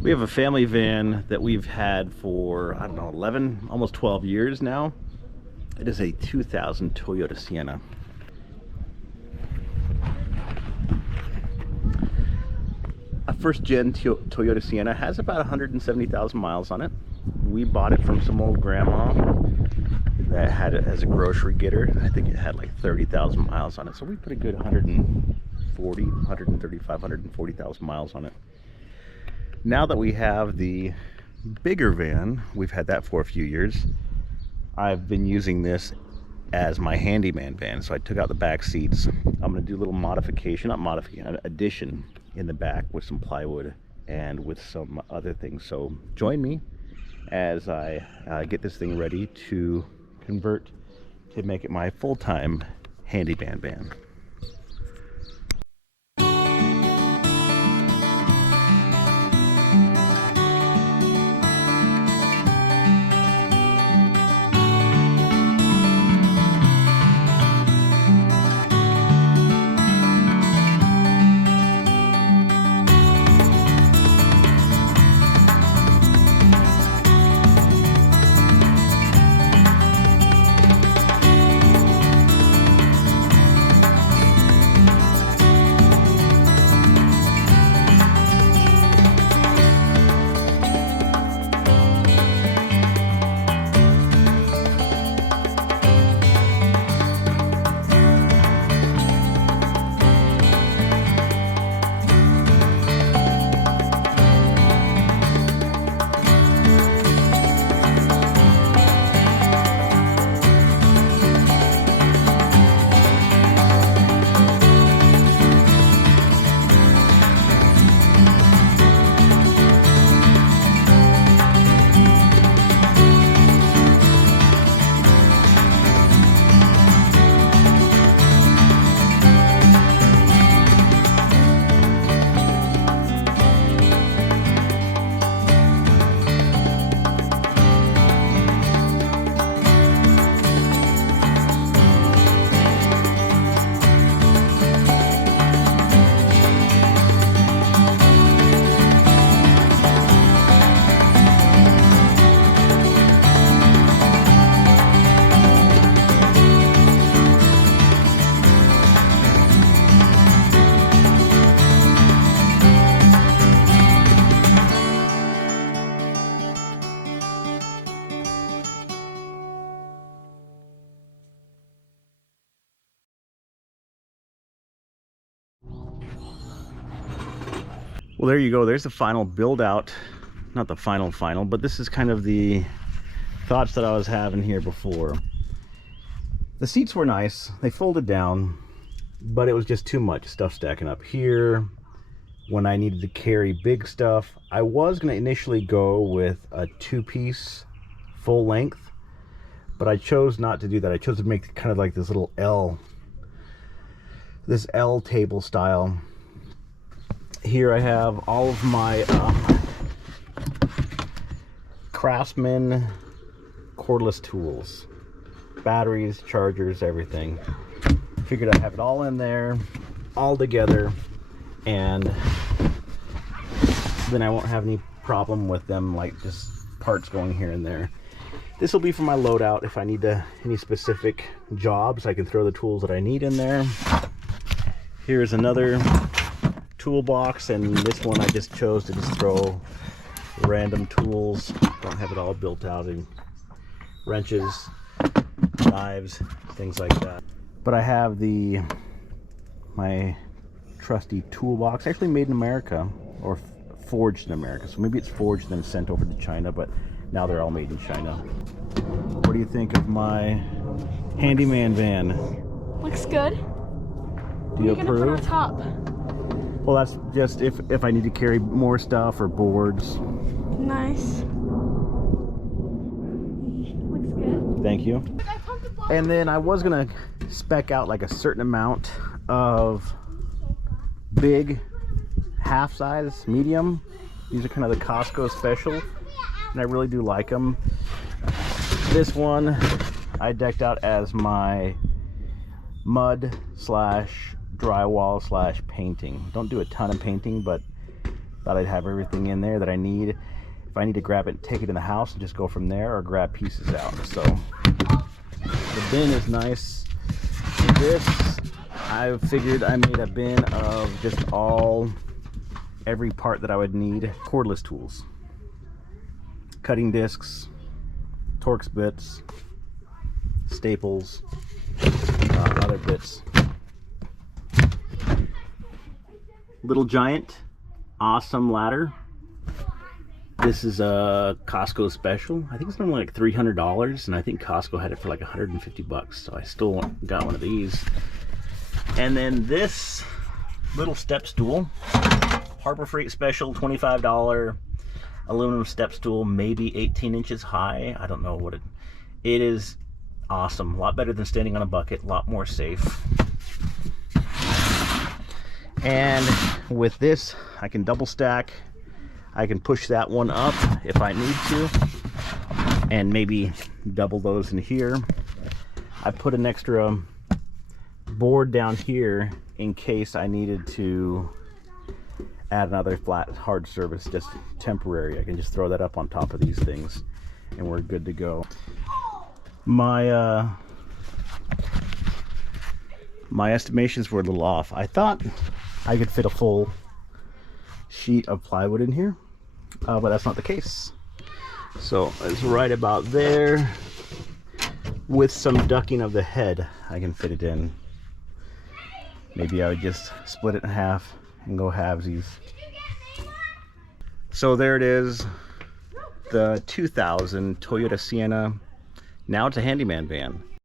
We have a family van that we've had for, I don't know, 11, almost 12 years now. It is a 2000 Toyota Sienna. A first gen Toyota Sienna has about 170,000 miles on it. We bought it from some old grandma that had it as a grocery getter. I think it had like 30,000 miles on it. So we put a good 140, 135, 140,000 miles on it. Now that we have the bigger van, we've had that for a few years, I've been using this as my handyman van. So I took out the back seats. I'm going to do a little modification, not modification, an addition in the back with some plywood and with some other things. So join me as I get this thing ready to convert to make it my full-time handyman van. Well, there you go. There's the final build out. Not the final, but this is kind of the thoughts that I was having here before. The seats were nice. They folded down, but it was just too much stuff stacking up here. When I needed to carry big stuff, I was going to initially go with a two-piece full length, but I chose not to do that. I chose to make kind of like this little L table style. Here I have all of my Craftsman cordless tools, batteries, chargers, everything. Figured I'd have it all in there, all together, and then I won't have any problem with them like just parts going here and there. This will be for my loadout. If I need any specific jobs, I can throw the tools that I need in there. Here's another toolbox, and this one I just chose to just throw random tools. Don't have it all built out in wrenches, knives, things like that. But I have my trusty toolbox, actually made in America, or forged in America. So maybe it's forged and then sent over to China, but now they're all made in China. What do you think of my handyman van? Looks good. Do you approve? What are you gonna put on top? Well, that's just if I need to carry more stuff or boards. Nice. Looks good. Thank you. And then I was gonna spec out like a certain amount of big half size, medium. These are kind of the Costco special, and I really do like them. This one I decked out as my mud slash drywall slash painting. Don't do a ton of painting, but Thought I'd have everything in there that I need. If I need to grab it, take it in the house and just go from there, or grab pieces out. So the bin is nice. This, I figured I made a bin of just every part that I would need. Cordless tools, cutting discs, Torx bits, staples, other bits. Little Giant, awesome ladder. This is a Costco special. I think it's normally like $300, and I think Costco had it for like 150 bucks. So I still got one of these. And then this little step stool, Harbor Freight special, $25 aluminum step stool, maybe 18 inches high. I don't know what it is. Awesome, a lot better than standing on a bucket, a lot more safe. And with this, I can double stack. I can push that one up if I need to, and maybe double those in here. I put an extra board down here in case I needed to add another flat hard surface, just temporary. I can just throw that up on top of these things and we're good to go. My estimations were a little off. I thought I could fit a full sheet of plywood in here, but that's not the case. So it's right about there. With some ducking of the head, I can fit it in. Maybe I would just split it in half and go halvesies. So there it is, the 2000 Toyota Sienna. Now it's a Handyman van.